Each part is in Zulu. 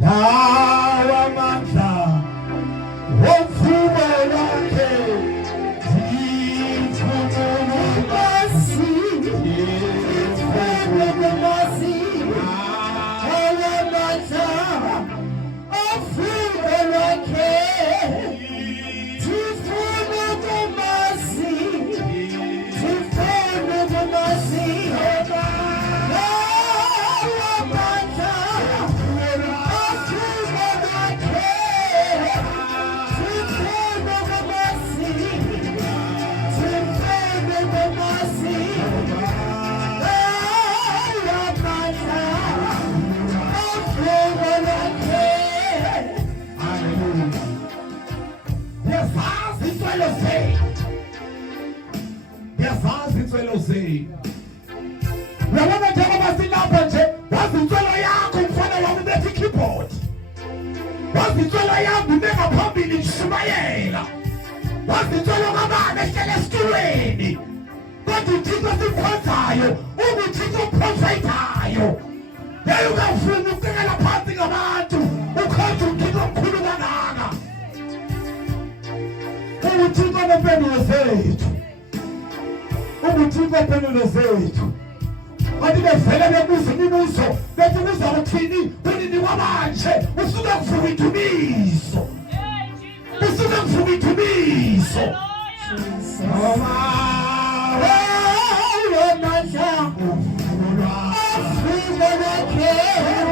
Lawomandla, Ovuko Lwankho, Ndifunukumazi, Ndifunukumazi, Lawomandla, Ovuko Lwankho, Ndifunukumazi, Ndifunukumazi. Uyabona njengoba silapha nje, wazitswela yakho mfana wami bethi keyboard, wazitswela yami bengaphambili nishumayela, wazitswela ngabane ehlele esitulweni, kodwa uThixo simkhonzayo, uThixo uprofethayo. Leyo ungafuni ukukela phansi ngabantu, ukhonza uThixo omkhulu kangaka. uThixo nempendulo zethu, uThixo impendulo zethu. Kanti bevele bebuza imibuzo bethi uzawuthini kunini kwamanje, usuke kuvuka idumiso, usuke kuvuka idumiso. Lawomandla, Ovuko Lwankho,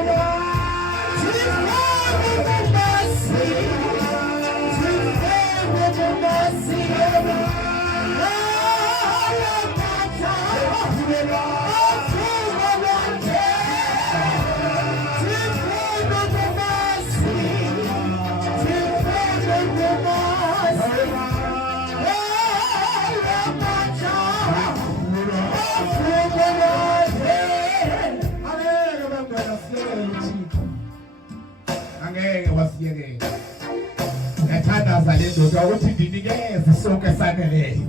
angeke wasiyekela. Ngiyathandaza le ndoda ukuthi ndinikeze sonke saneleyo.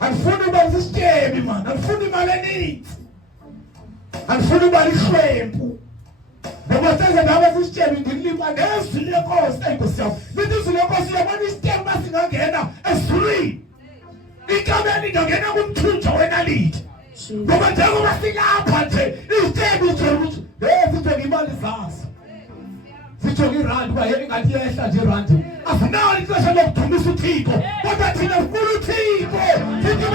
Andifuni ukuba sisityebi man, andifuni imali eninzi, andifuni ukuba lihlwempu. Ngoba senze ngabe sisityebi ndilima nezwi lenkosi enkosi yam. Lithi izwi lenkosi uyabona isityebi masingangena esizulwini, ikameni ingangena kumthunja wenaliti. Ngoba njengoba silapha nje isityebi sokuthi sithenga imali zazo, sithenga irandi uba yena ingathi yehla nje irandi. Asinalo ixesha lokudumisa uThixo, kodwa thina sifuna uThixo. Sithi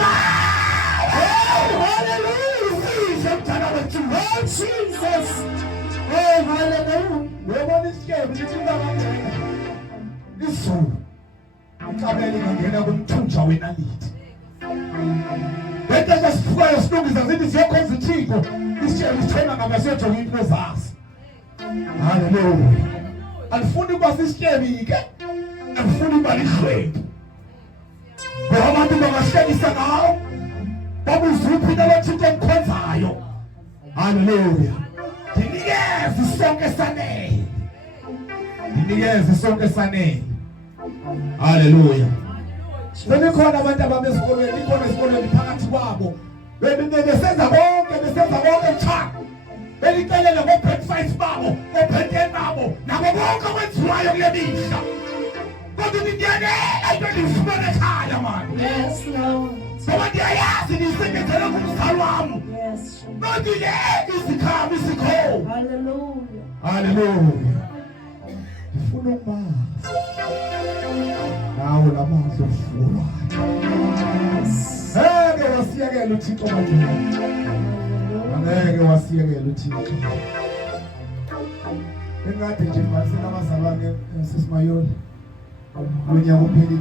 hallelujah, mthana wethu, oh Jesus, oh hallelujah. Uyabona isityebi lithi ingangena izulu, ikameni ingangena kumthunja wenaliti. Lento sesifukayo silungisa zithi siyokhonza uThixo, isityebi sithena ngaba siyojonga into zazo. Hallelujah. Andifuni ukuba sisityebi-ke, andifuni ukuba lihlwempu. Ngoba abantu bangahlekisa ngawo, babuze uphinde lo Thixo omkhonzayo. Hallelujah. Ndinikeze sonke sanele, ndinikeze sonke sanele. Hallelujah. Senikhona abantu ababesikolweni, ikhona esikolweni phakathi kwabo besenza konke cha. Belikelela ngo-breakfast babo, ngo-break babo, nabo bonke okwenziwayo kule mihla. Kodwa ningenela into endiyifumene ekhaya mani. Yes, Lord. Ngoba ndiyayazi ndiyisebenzele kumzali wami. Yes. Nondiyeke izikhami isikhowu. Hallelujah. Hallelujah. Ndifuna ukumazi nawe la mazwi ofulwayo. Ngeke wasiyekela uThixo madoda, angeke wasiyekela uThixo. Engade nje manje abazalwane sisimayoli unyaka upheli.